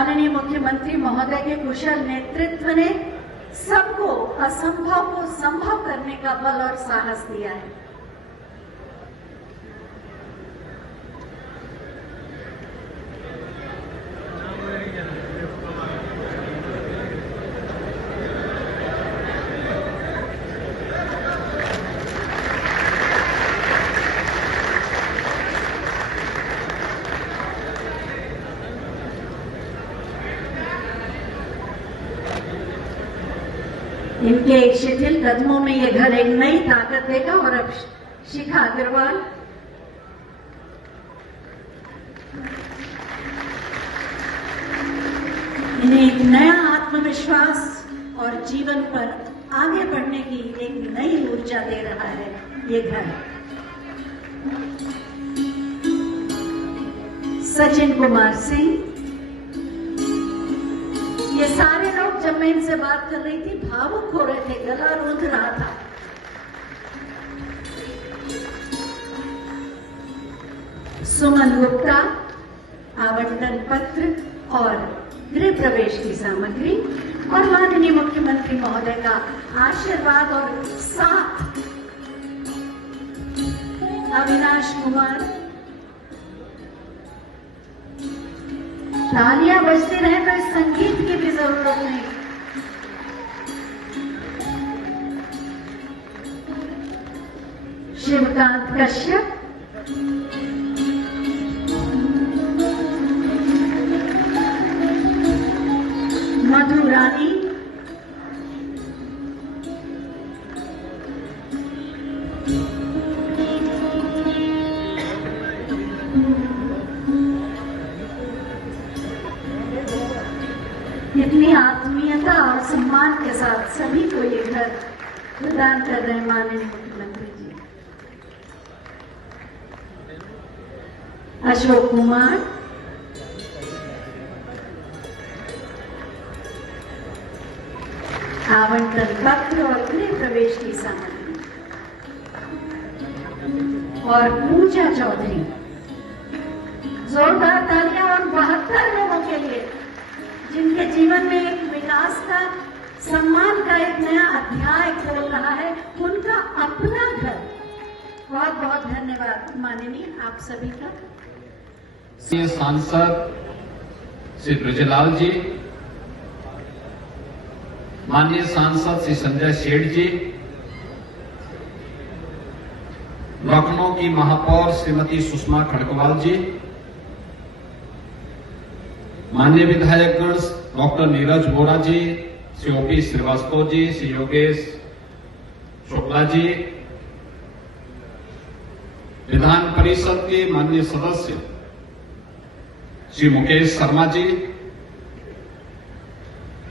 माननीय मुख्यमंत्री महोदय के कुशल नेतृत्व ने सबको असंभव को संभव करने का बल और साहस दिया है। इनके एक शिथिल कदमों में ये घर एक नई ताकत देगा और अब शिखा अग्रवाल इन्हें एक नया आत्मविश्वास और जीवन पर आगे बढ़ने की एक नई ऊर्जा दे रहा है ये घर। सचिन कुमार सिंह, ये सारे लोग जब मैं इनसे बात कर रही थी भावुक हो रहे थे, गला रूंध रहा था। सुमन गुप्ता आवंटन पत्र और गृह प्रवेश की सामग्री और माननीय मुख्यमंत्री महोदय का आशीर्वाद और साथ। अविनाश कुमार, तालियां बजती रहे तो इस संगीत की भी जरूरत नहीं। शिवकांत कश्यप, मधु रानी, इतनी आत्मीयता और सम्मान के साथ सभी को ये घर प्रदान कर रहे हैं माननीय मुख्यमंत्री जी। अशोक कुमार, आवंटन पत्र और गृह प्रवेश की सामग्री और पूजा चौधरी। जोरदार तालियां और 72 लोगों के लिए जिनके जीवन में एक विकास का, सम्मान का एक नया अध्याय खोल रहा है, उनका अपना घर। बहुत बहुत धन्यवाद माननीय आप सभी का। सांसद श्री ब्रजलाल जी, माननीय सांसद श्री संजय सेठ जी, लखनऊ की महापौर श्रीमती सुषमा खड़गवाल जी, माननीय विधायकगण डॉक्टर नीरज वोरा जी, श्री ओपी श्रीवास्तव जी, श्री योगेश शुक्ला जी, विधान परिषद के माननीय सदस्य श्री मुकेश शर्मा जी,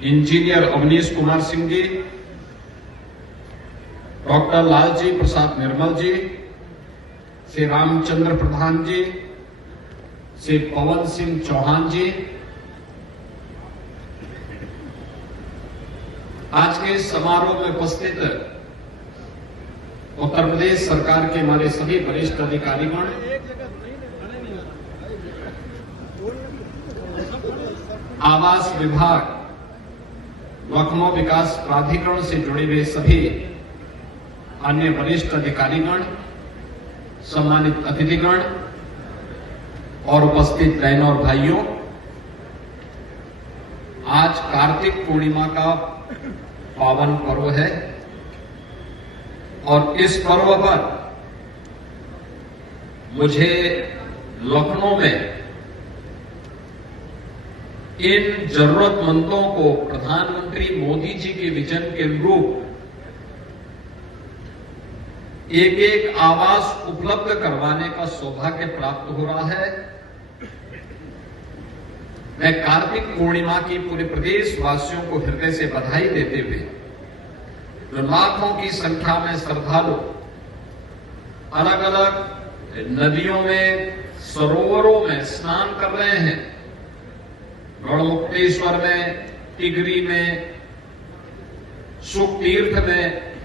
इंजीनियर अवनीश कुमार सिंह जी, डॉक्टर लालजी प्रसाद निर्मल जी, श्री रामचंद्र प्रधान जी, श्री पवन सिंह चौहान जी, आज के इस समारोह में उपस्थित उत्तर प्रदेश सरकार के हमारे सभी वरिष्ठ अधिकारीगण, आवास विभाग, लखनऊ विकास प्राधिकरण से जुड़े हुए सभी अन्य वरिष्ठ अधिकारीगण, सम्मानित अतिथिगण और उपस्थित बहनों और भाइयों, आज कार्तिक पूर्णिमा का पावन पर्व है और इस पर्व पर मुझे लखनऊ में इन जरूरतमंदों को प्रधानमंत्री मोदी जी के विजन के अनुरूप एक एक आवास उपलब्ध करवाने का सौभाग्य प्राप्त हो रहा है। मैं कार्तिक पूर्णिमा की पूरे प्रदेश वासियों को हृदय से बधाई देते हुए, जो लाखों की संख्या में श्रद्धालु अलग अलग नदियों में, सरोवरों में स्नान कर रहे हैं, गढ़मुक्तेश्वर में, टिगरी में, सुख तीर्थ में,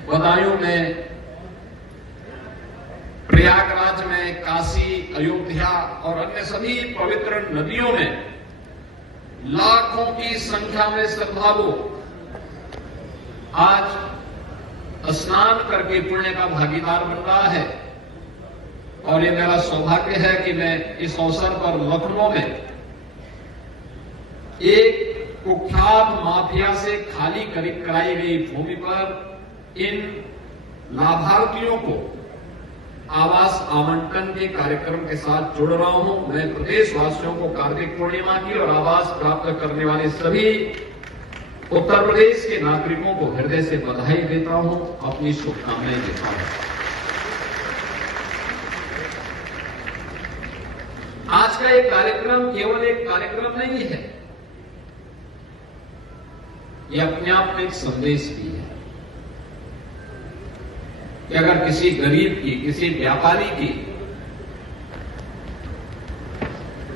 बदायूं में, प्रयागराज में, काशी, अयोध्या और अन्य सभी पवित्र नदियों में लाखों की संख्या में श्रद्धालु आज स्नान करके पुण्य का भागीदार बन रहा है। और ये मेरा सौभाग्य है कि मैं इस अवसर पर लखनऊ में एक कुख्यात माफिया से खाली कराई गई भूमि पर इन लाभार्थियों को आवास आवंटन के कार्यक्रम के साथ जुड़ रहा हूं। मैं प्रदेशवासियों को कार्तिक पूर्णिमा की और आवास प्राप्त करने वाले सभी उत्तर प्रदेश के नागरिकों को हृदय से बधाई देता हूं, अपनी शुभकामनाएं देता हूं। आज का एक कार्यक्रम केवल एक कार्यक्रम नहीं है, यह अपने आप में एक संदेश भी है कि अगर किसी गरीब की, किसी व्यापारी की,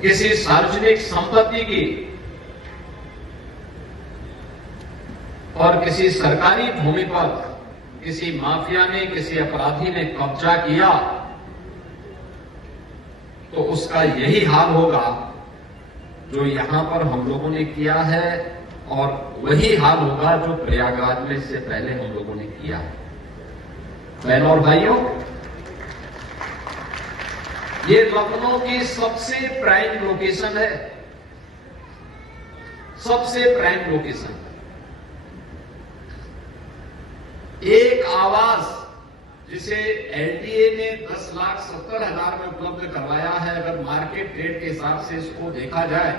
किसी सार्वजनिक संपत्ति की और किसी सरकारी भूमि पर किसी माफिया ने, किसी अपराधी ने कब्जा किया तो उसका यही हाल होगा जो यहां पर हम लोगों ने किया है और वही हाल होगा जो प्रयागराज में इससे पहले हम लोगों ने किया है। बहनों और भाइयों, ये लखनऊ की सबसे प्राइम लोकेशन है, सबसे प्राइम लोकेशन। एक आवास जिसे एलडीए ने 10,70,000 में उपलब्ध करवाया है, अगर मार्केट रेट के हिसाब से इसको देखा जाए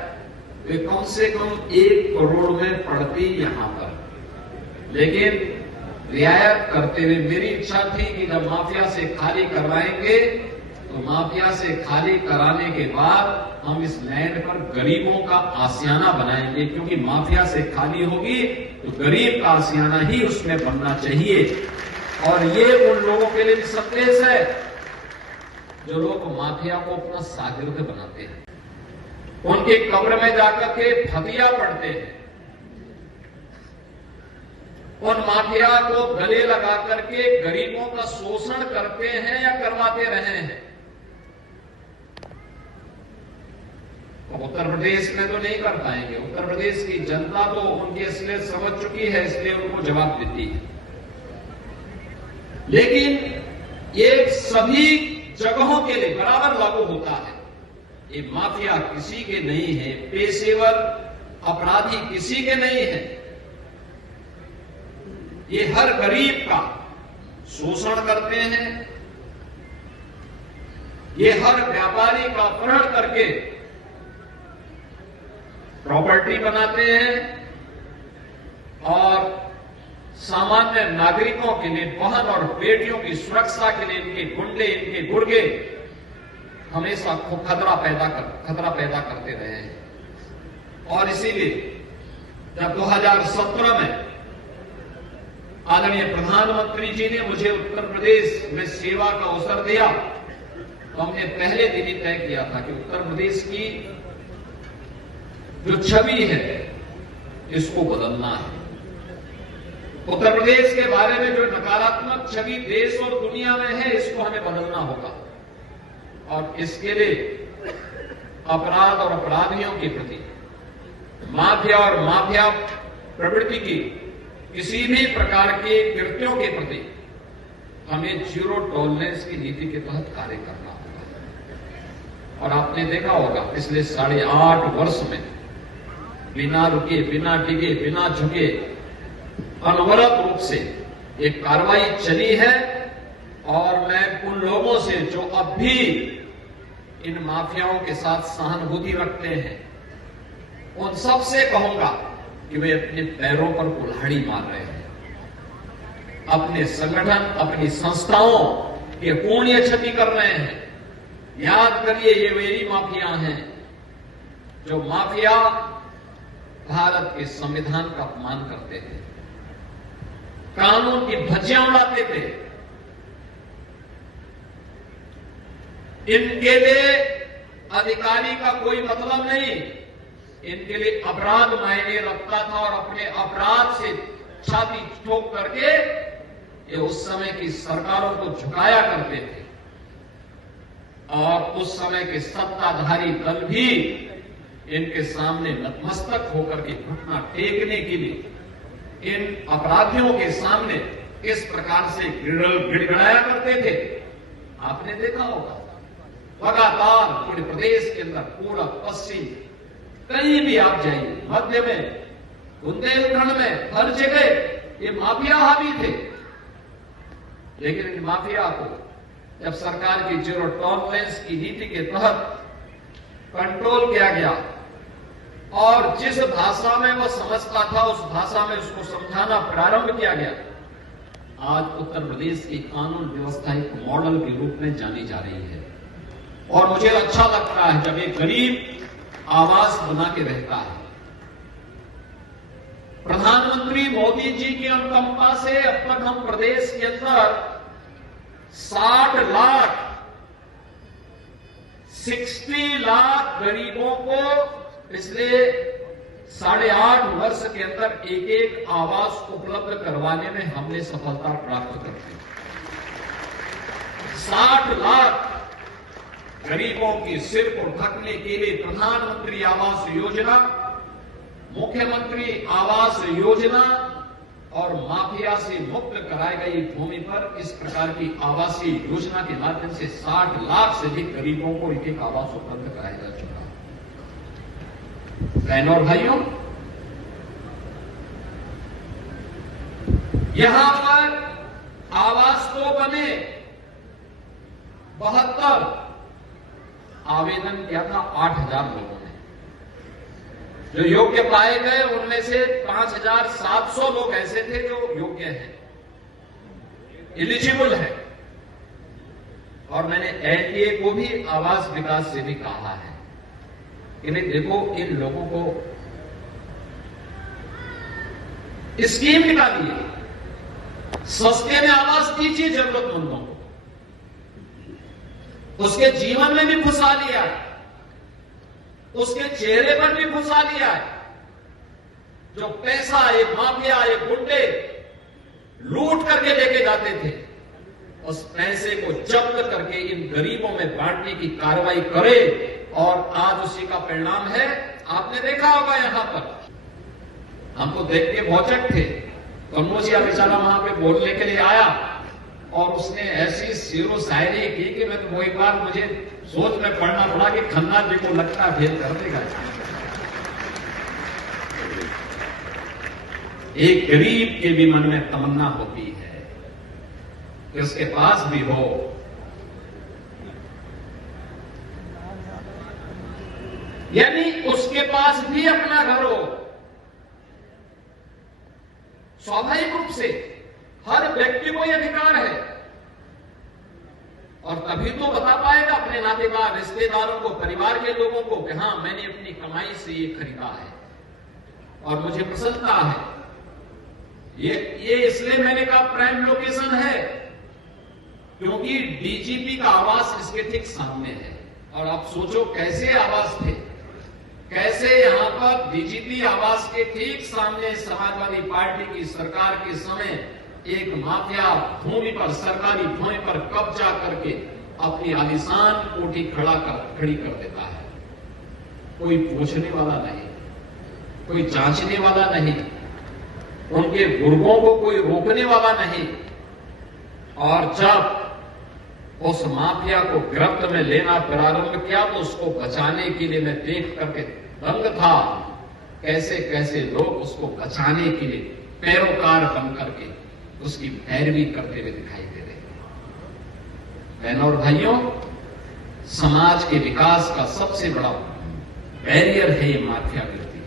तो कम से कम 1 करोड़ में पड़ती यहां पर। लेकिन रियायत करते हुए मेरी इच्छा थी कि जब माफिया से खाली करवाएंगे तो माफिया से खाली कराने के बाद हम इस लैंड पर गरीबों का आशियाना बनाएंगे, क्योंकि माफिया से खाली होगी तो गरीब का आशियाना ही उसमें बनना चाहिए। और ये उन लोगों के लिए भी संदेश है जो लोग माफिया को अपना शागिर्द बनाते हैं, उनके कब्र में जाकर के फतिया पढ़ते हैं, उन माफिया को गले लगा करके गरीबों का शोषण करते हैं या करवाते रहे हैं। उत्तर प्रदेश में तो नहीं कर पाएंगे, उत्तर प्रदेश की जनता तो उनकी असलियत समझ चुकी है, इसलिए उनको जवाब देती है। लेकिन ये सभी जगहों के लिए बराबर लागू होता है। ये माफिया किसी के नहीं है, पेशेवर अपराधी किसी के नहीं है, ये हर गरीब का शोषण करते हैं, ये हर व्यापारी का अपहरण करके प्रॉपर्टी बनाते हैं और सामान्य नागरिकों के लिए, बहन और बेटियों की सुरक्षा के लिए इनके गुंडे, इनके गुर्गे हमेशा खतरा पैदा करते रहे हैं। और इसीलिए जब 2017 में आदरणीय प्रधानमंत्री जी ने मुझे उत्तर प्रदेश में सेवा का अवसर दिया तो हमने पहले दिन ही तय किया था कि उत्तर प्रदेश की जो छवि है इसको बदलना है। उत्तर प्रदेश के बारे में जो नकारात्मक छवि देश और दुनिया में है इसको हमें बदलना होगा। और इसके लिए अपराध और अपराधियों के प्रति, माफिया और माफिया प्रवृत्ति की किसी भी प्रकार के कृत्यों के प्रति हमें जीरो टॉलरेंस की नीति के तहत कार्य करना होगा। और आपने देखा होगा पिछले 8.5 वर्ष में बिना रुके, बिना टिके, बिना झुके अनवरत रूप से एक कार्रवाई चली है। और मैं उन लोगों से जो अब भी इन माफियाओं के साथ सहानुभूति रखते हैं उन सबसे कहूंगा कि वे अपने पैरों पर कुल्हाड़ी मार रहे हैं, अपने संगठन, अपनी संस्थाओं की पूर्ण क्षति कर रहे हैं। याद करिए, ये वही माफिया हैं जो माफिया भारत के संविधान का अपमान करते थे, कानून की धज्जियां उड़ाते थे। इनके लिए अधिकारी का कोई मतलब नहीं, इनके लिए अपराध मायने रखता था और अपने अपराध से छाती ठोक करके ये उस समय की सरकारों को झुकाया करते थे। और उस समय के सत्ताधारी दल भी इनके सामने नतमस्तक होकर के घुटना टेकने के लिए इन अपराधियों के सामने किस प्रकार से गिड़गिड़ाया करते थे आपने देखा होगा। लगातार पूरे प्रदेश के अंदर, पूरा पश्चिम, कहीं भी आप जाइए, मध्य में, बुंदेलखंड में, हर जगह ये माफिया हावी थे। लेकिन इन माफिया को जब सरकार की जीरो टॉलरेंस की नीति के तहत कंट्रोल किया गया और जिस भाषा में वो समझता था उस भाषा में उसको समझाना प्रारंभ किया गया, आज उत्तर प्रदेश की कानून व्यवस्था एक मॉडल के रूप में जानी जा रही है। और मुझे अच्छा लगता है जब एक गरीब आवास बना के रहता है। प्रधानमंत्री मोदी जी की अनुकंपा से अब तक हम प्रदेश के अंदर 60 लाख गरीबों को पिछले 8.5 वर्ष के अंदर एक आवास उपलब्ध करवाने में हमने सफलता प्राप्त कर दी। 60 लाख गरीबों की सिर को ढकने के लिए प्रधानमंत्री आवास योजना, मुख्यमंत्री आवास योजना और माफिया से मुक्त कराई गई भूमि पर इस प्रकार की आवासीय योजना के माध्यम से 60 लाख से अधिक गरीबों को एक आवास उपलब्ध कराया जा चुका है। बहनों और भाइयों, यहां पर आवास तो बने, 72 आवेदन किया था 8,000 लोगों ने। जो योग्य पाए गए उनमें से 5,700 लोग ऐसे थे जो योग्य हैं, एलिजिबल है। और मैंने एनडीए को भी आवास विकास से भी कहा है कि नहीं देखो, इन लोगों को स्कीम निकालिए, सस्ते में आवास दीजिए जरूरतमंदों को, उसके जीवन में भी खुशहाली आए, उसके चेहरे पर भी खुशहाली आए। जो पैसा ये माफिया, ये गुंडे लूट करके लेके जाते थे, उस पैसे को जब्त करके इन गरीबों में बांटने की कार्रवाई करे। और आज उसी का परिणाम है, आपने देखा होगा यहां पर हमको देख के भौचक थे। कन्नौजिया बेचारा वहां पे बोलने के लिए आया और उसने ऐसी शेरो शायरी की कि मैं तो वो एक बार मुझे सोच में पढ़ना पड़ा कि खन्ना जी को लगता है भेद कर देगा। एक गरीब के भी मन में तमन्ना होती है कि उसके पास भी हो, यानी उसके पास भी अपना घर हो। स्वाभाविक रूप से हर व्यक्ति को यह अधिकार है और तभी तो बता पाएगा अपने नातेदार, रिश्तेदारों को, परिवार के लोगों को कि हां, मैंने अपनी कमाई से ये खरीदा है और मुझे प्रसन्नता है। ये इसलिए मैंने कहा प्राइम लोकेशन है क्योंकि डीजीपी का आवास इसके ठीक सामने है। और आप सोचो कैसे आवास थे, कैसे यहां पर डीजीपी आवास के ठीक सामने समाजवादी पार्टी की सरकार के समय एक माफिया भूमि पर, सरकारी भूमि पर कब्जा करके अपनी आलीशान कोठी खड़ी कर देता है। कोई पूछने वाला नहीं, कोई जांचने वाला नहीं, उनके गुर्गों को कोई रोकने वाला नहीं। और जब उस माफिया को गिरफ्त में लेना प्रारंभ किया तो उसको बचाने के लिए मैं देख करके दंग था, कैसे कैसे लोग उसको बचाने के लिए पैरोकार बन करके उसकी पैरवी करते हुए दिखाई दे रहे हैं। बहनों और भाइयों, समाज के विकास का सबसे बड़ा बैरियर है ये माफिया वृत्ति।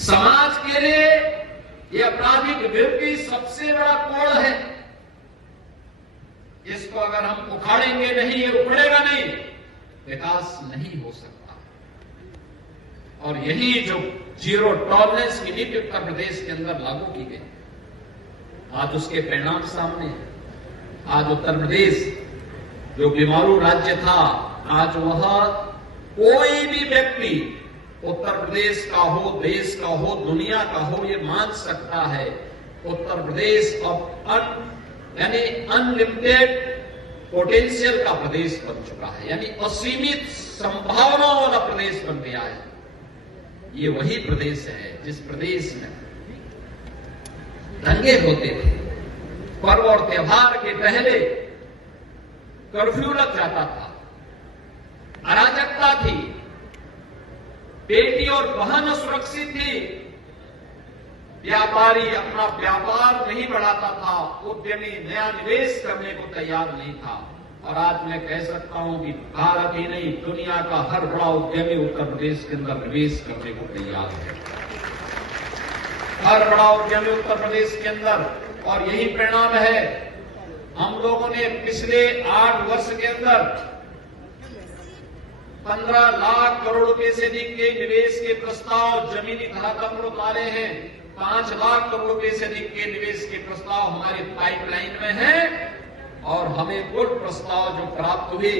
समाज के लिए ये आपराधिक वृत्ति सबसे बड़ा कोड़ है। इसको अगर हम उखाड़ेंगे नहीं, ये उखड़ेगा नहीं, विकास नहीं हो सकता। और यही जो जीरो टॉलरेंस की नीति उत्तर प्रदेश के अंदर लागू की गई, आज उसके परिणाम सामने हैं। आज उत्तर प्रदेश जो बीमारू राज्य था, आज वह कोई भी व्यक्ति उत्तर प्रदेश का हो, देश का हो, दुनिया का हो, ये मान सकता है उत्तर प्रदेश अब यानी अनलिमिटेड पोटेंशियल का प्रदेश बन चुका है, यानी असीमित संभावनाओं वाला प्रदेश बन गया है। ये वही प्रदेश है जिस प्रदेश में दंगे होते थे, पर्व और त्योहार के पहले कर्फ्यू लग जाता था, अराजकता थी, बेटी और बहन असुरक्षित थी, व्यापारी अपना व्यापार नहीं बढ़ाता था, उद्यमी नया निवेश करने को तैयार नहीं था। और आज मैं कह सकता हूं कि भारत ही नहीं, दुनिया का हर बड़ा उद्यमी उत्तर प्रदेश के अंदर निवेश करने को तैयार है, हर बड़ा उद्यमी उत्तर प्रदेश के अंदर। और यही परिणाम है, हम लोगों ने पिछले 8 वर्ष के अंदर 15 लाख करोड़ रुपए से अधिक के निवेश के प्रस्ताव जमीनी धरातल पर उतारे हैं। 5 लाख करोड़ रुपए से अधिक के निवेश के प्रस्ताव हमारे पाइपलाइन में हैं, और हमें कुल प्रस्ताव जो प्राप्त हुए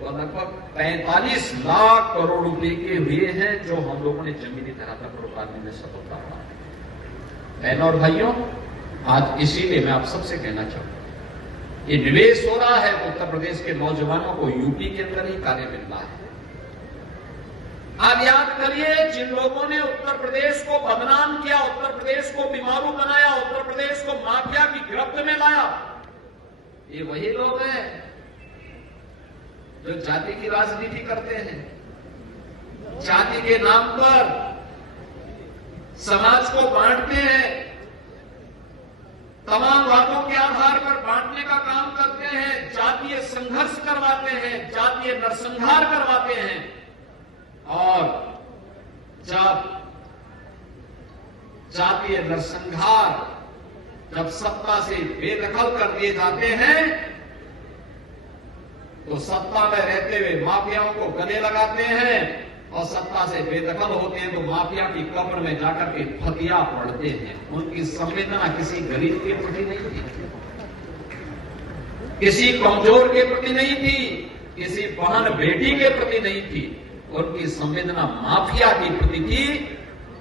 वो लगभग 45 लाख करोड़ रुपए के हुए हैं, जो हम लोगों ने जमीनी धरातल पर उतारने में सफलता पा। बहनों और भाइयों, आज इसीलिए मैं आप सबसे कहना चाहूंगा, ये निवेश हो रहा है तो उत्तर प्रदेश के नौजवानों को यूपी के अंदर ही कार्य मिल रहा है। आप याद करिए, जिन लोगों ने उत्तर प्रदेश को बदनाम किया, उत्तर प्रदेश को बीमारू बनाया, उत्तर प्रदेश को माफिया की गिरफ्त में लाया, ये वही लोग हैं जो जाति की राजनीति करते हैं, जाति के नाम पर समाज को बांटते हैं, तमाम बातों के आधार पर बांटने का काम करते हैं, जातीय संघर्ष करवाते हैं, जातीय नरसंहार करवाते हैं। और जब जातीय नरसंहार जब सत्ता से बेदखल कर दिए जाते हैं, तो सत्ता में रहते हुए माफियाओं को गले लगाते हैं, और सत्ता से बेदखल होते हैं तो माफिया की कब्र में जाकर के फतिया पड़ते हैं। उनकी संवेदना किसी गरीब के प्रति नहीं थी, किसी कमजोर के प्रति नहीं थी, किसी बहन बेटी के प्रति नहीं थी, उनकी संवेदना माफिया की प्रति थी।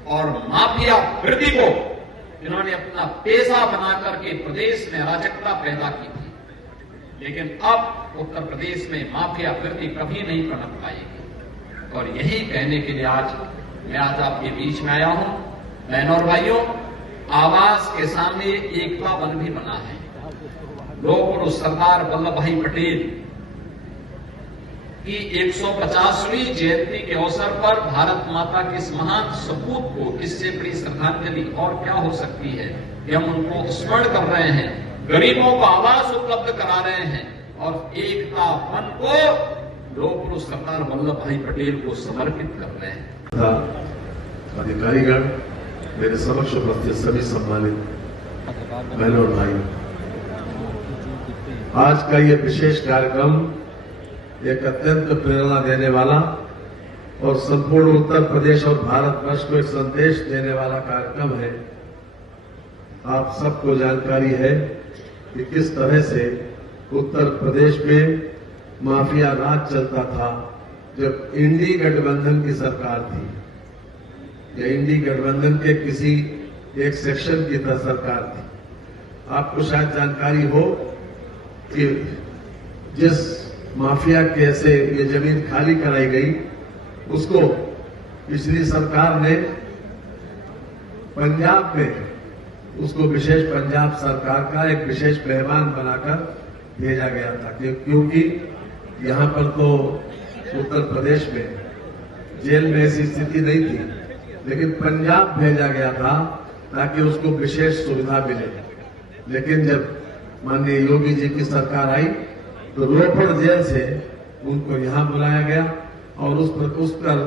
और माफिया वृत्ति को इन्होंने अपना पेशा बना करके प्रदेश में अराजकता पैदा की थी। लेकिन अब उत्तर प्रदेश में माफिया वृत्ति कभी नहीं पनप पाएगी। और यही कहने के लिए मैं आज आपके बीच में आया हूं। बहनों और भाइयों, आवास के सामने एकता वन भी बना है। लोग सरदार वल्लभ भाई पटेल की 150वीं जयंती के अवसर पर भारत माता के इस महान सपूत को इससे बड़ी श्रद्धांजलि और क्या हो सकती है कि हम उनको स्मरण कर रहे हैं, गरीबों को आवास उपलब्ध करा रहे हैं, और एकता वन को लोग सरदार वल्लभ भाई पटेल को समर्पित कर रहे हैं। अधिकारीगण, मेरे समक्ष उपस्थित सभी सम्मानित बहनों और भाइयों, आज का ये विशेष कार्यक्रम एक अत्यंत प्रेरणा देने वाला और संपूर्ण उत्तर प्रदेश और भारतवर्ष को एक संदेश देने वाला कार्यक्रम है। आप सबको जानकारी है कि किस तरह से उत्तर प्रदेश में माफिया राज चलता था जब इंडी गठबंधन की सरकार थी, या इंडी गठबंधन के किसी एक सेक्शन की सरकार थी। आपको शायद जानकारी हो कि जिस माफिया के से ये जमीन खाली कराई गई, उसको पिछली सरकार ने पंजाब में उसको विशेष पंजाब सरकार का एक विशेष मेहमान बनाकर भेजा गया था, क्योंकि यहां पर तो उत्तर प्रदेश में जेल में ऐसी स्थिति नहीं थी, लेकिन पंजाब भेजा गया था ताकि उसको विशेष सुविधा मिले। लेकिन जब माननीय योगी जी की सरकार आई तो रोपड़ जेल से उनको यहां बुलाया गया, और उस पर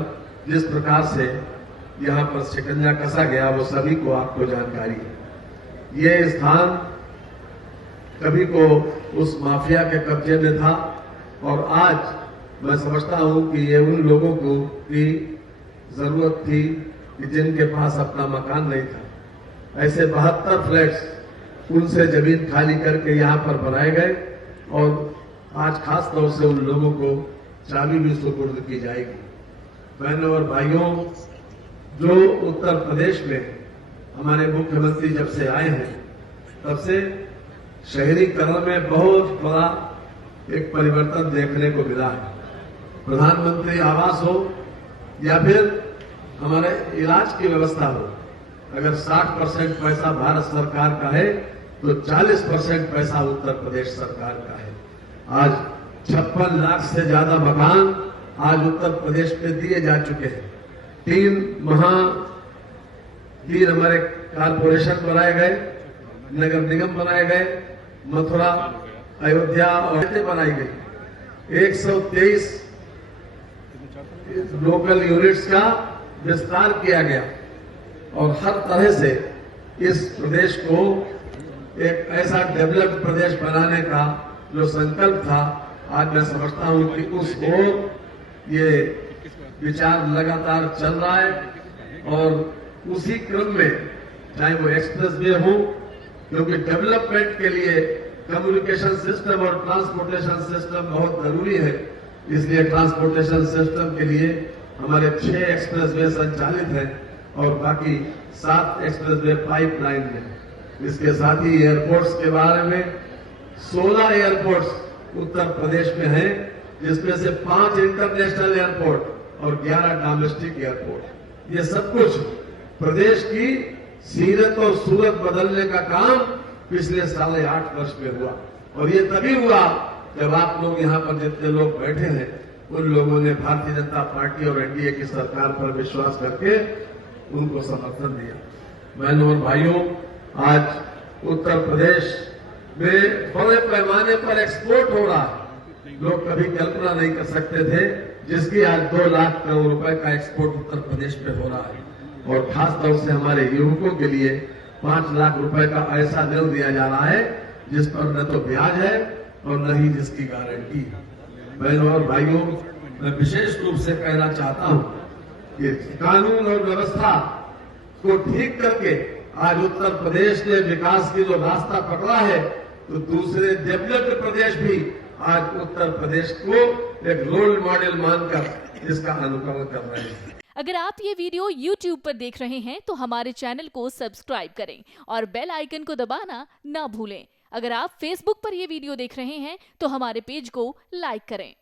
जिस प्रकार से यहां पर शिकंजा कसा गया वो सभी को आपको जानकारी है। ये स्थान कभी को उस माफिया के कब्जे में था, और आज मैं समझता हूं कि ये उन लोगों को की जरूरत थी कि जिनके पास अपना मकान नहीं था। ऐसे 72 फ्लैट्स उनसे जमीन खाली करके यहां पर बनाए गए, और आज खास तौर से उन लोगों को चाबी भी सुपुर्द की जाएगी। बहनों और भाइयों, जो उत्तर प्रदेश में हमारे मुख्यमंत्री जब से आए हैं तब से शहरीकरण में बहुत बड़ा एक परिवर्तन देखने को मिला है। प्रधानमंत्री आवास हो या फिर हमारे इलाज की व्यवस्था हो, अगर 60% पैसा भारत सरकार का है तो 40% पैसा उत्तर प्रदेश सरकार का है। आज 56 लाख से ज्यादा मकान आज उत्तर प्रदेश में दिए जा चुके हैं। 3 हमारे कारपोरेशन बनाए गए, नगर निगम बनाए गए, मथुरा, अयोध्या और बनाई गई। 123 लोकल यूनिट्स का विस्तार किया गया और हर तरह से इस प्रदेश को एक ऐसा डेवलप्ड प्रदेश बनाने का जो संकल्प था, आज मैं समझता हूं कि उस ओर ये विचार लगातार चल रहा है। और उसी क्रम में चाहे वो एक्सप्रेसवे हो, क्योंकि डेवलपमेंट के लिए कम्युनिकेशन सिस्टम और ट्रांसपोर्टेशन सिस्टम बहुत जरूरी है, इसलिए ट्रांसपोर्टेशन सिस्टम के लिए हमारे 6 एक्सप्रेसवे संचालित हैं और बाकी 7 एक्सप्रेसवे पाइपलाइन में। इसके साथ ही एयरपोर्ट्स के बारे में 16 एयरपोर्ट्स उत्तर प्रदेश में हैं, जिसमें से 5 इंटरनेशनल एयरपोर्ट और 11 डोमेस्टिक एयरपोर्ट। ये सब कुछ प्रदेश की सीरत और सूरत बदलने का काम पिछले 8.5 वर्ष में हुआ। और ये तभी हुआ जब आप लोग यहाँ पर जितने लोग बैठे हैं, उन लोगों ने भारतीय जनता पार्टी और एनडीए की सरकार पर विश्वास करके उनको समर्थन दिया। बहनों और भाइयों, आज उत्तर प्रदेश में बड़े पैमाने पर एक्सपोर्ट हो रहा है। लोग कभी कल्पना नहीं कर सकते थे, जिसकी आज 2 लाख करोड़ रुपए का एक्सपोर्ट उत्तर प्रदेश में हो रहा है। और खासतौर से हमारे युवकों के लिए 5 लाख रुपए का ऐसा ऋण दिया जा रहा है जिस पर न तो ब्याज है और न ही जिसकी गारंटी है। बहनों और भाइयों, मैं विशेष रूप से कहना चाहता हूं कि कानून और व्यवस्था को ठीक करके आज उत्तर प्रदेश ने विकास की जो रास्ता पकड़ा है, तो दूसरे डेवलप्ड प्रदेश भी आज उत्तर प्रदेश को एक रोल मॉडल मानकर इसका अनुकरण कर रहे हैं। अगर आप ये वीडियो YouTube पर देख रहे हैं तो हमारे चैनल को सब्सक्राइब करें और बेल आइकन को दबाना ना भूलें। अगर आप Facebook पर ये वीडियो देख रहे हैं तो हमारे पेज को लाइक करें।